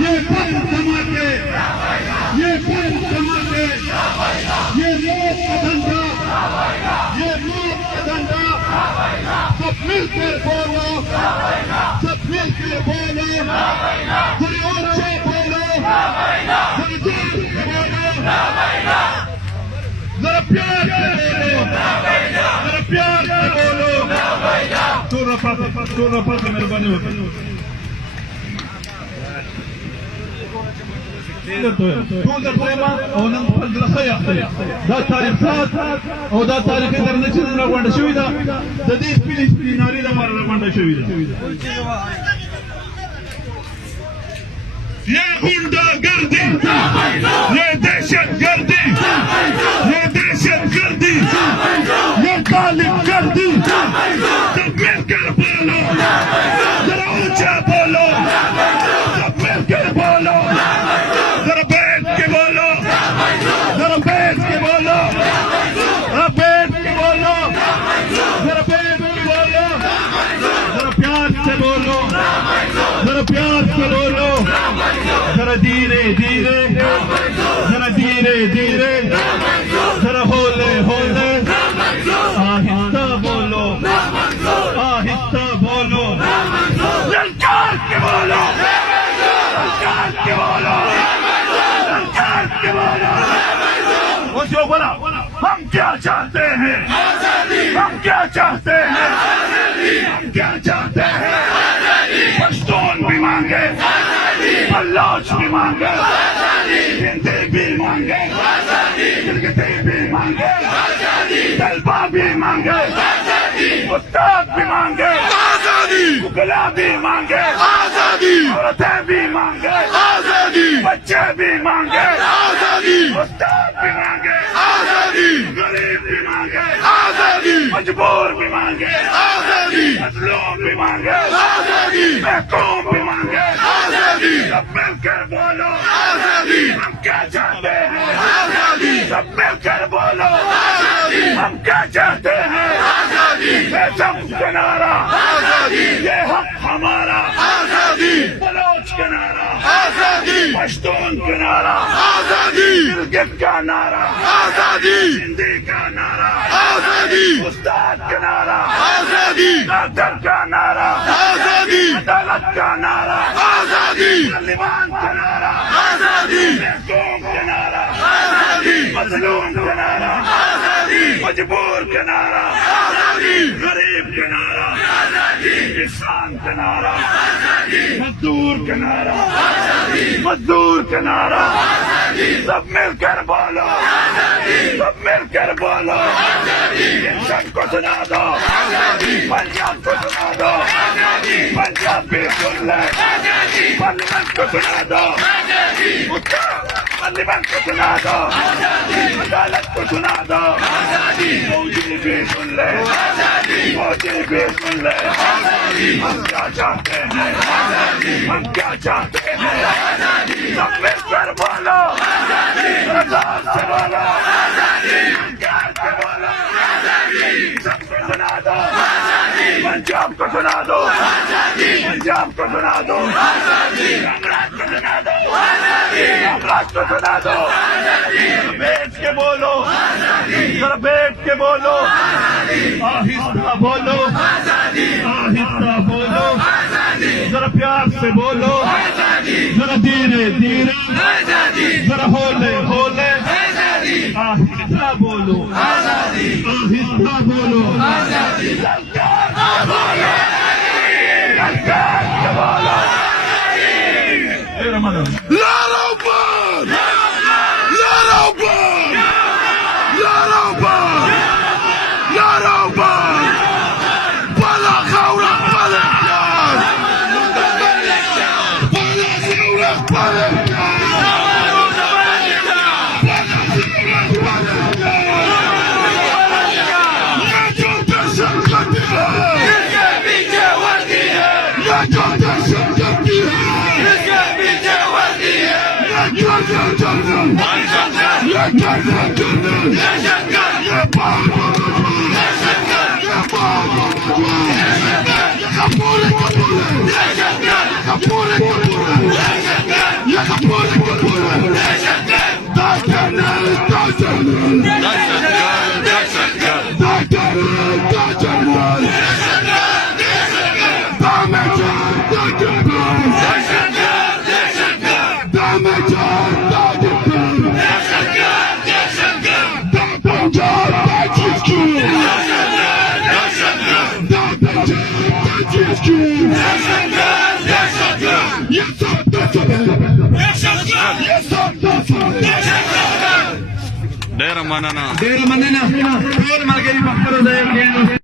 ये बम धमाके, ये बम धमाके, ये मौत का धंधा, ये मौत का धंधा। सब मिलकर बोलो, सब मिलकर बोलो, जरा ऊंचे बोलो, जरा जोर से बोलो, जरा प्यार से बोलो, जरा प्यार से बोलो। Turna pasa मेहरबानी होती। توجد قيمة أو ننقل دراسية ذات تاريخات أو ذات تاريخ international لغواندا شويدا جديد فلسطين ناري لغواندا لغواندا شويدا يا गुंडा गर्दी ये दहशत गर्दी ये दहशत गर्दी ये तालिब गर्दी सब मिलकर बोलो जरा ऊंचा बोलो सब मिलकर बोलो जरा बैठ के बोलो जरा बैठ के बोलो जरा बैठ के बोलो जरा बैठ के बोलो जरा प्यार से बोलो जरा प्यार से बोलो जरा धीरे धीरे जरा धीरे धीरे जरा होले होले आहिस्ता बोलो आहिस्ता बोलो ललकार के बोलो ललकार के बोलो ललकार के बोलो वो जो बोला हम क्या चाहते हैं हम क्या चाहते हैं हम क्या चाहते हैं पश्तून भी मांगे बलोच भी मांगे हिंदी भी मांगे गिलगिती भी मांगे तलबा भी मांगे उस्ताद भी मांगे मुगला भी मांगे औरतें भी मांगे बच्चे भी मांगे उस्ताद भी मांगे गरीब भी मांगे मजबूर भी मांगे मजलूम भी मांगे महकूम भी मांगे सब मिलकर बोलो हम क्या चाहते हैं सब मिलकर बोलो हम क्या चाहते हैं बेशक का नारा ये हक हमारा बलोच का नारा पश्तून का नारा गिलगित का नारा हिंदी का नारा उस्ताद का नारा नादर का नारा अदालत का नारा तालिबान का नारा महकूम का नारा मजलूम का नारा मजबूर का नारा गरीब का नारा किसान का नारा मजदूर का नारा मजदूर का नारा सब मिलकर बोलो सब मिलकर बोलो इंसान को सुना दो पंजाब को सुना दो पंजाब भी सुन ले पार्लियामेंट को सुना दो पार्लियामेंट को सुना दो अदालत को सुना दो फौजी भी सुन ले फौजी भी सुन ले हम क्या चाहते हैं हम क्या चाहते हैं सब मिलकर बोलो सरदार से बोलो प्यार से बोलो सबको सुना दो पंजाब को सुना दो पंजाब को सुना दो कांग्रेस को सुना दो कांग्रेस को सुना दो बैठ के बोलो जरा बैठ के बोलो आहिस्ता बोलो आहिस्ता बोलो जरा प्यार से बोलो जरा धीरे धीरे जरा होले होले आहिस्ता बोलो आहिस्ता बोलो Kapure, kapure, kapure, kapure. Daerah mana na? Daerah mana na? Pure malgari pakkaro daya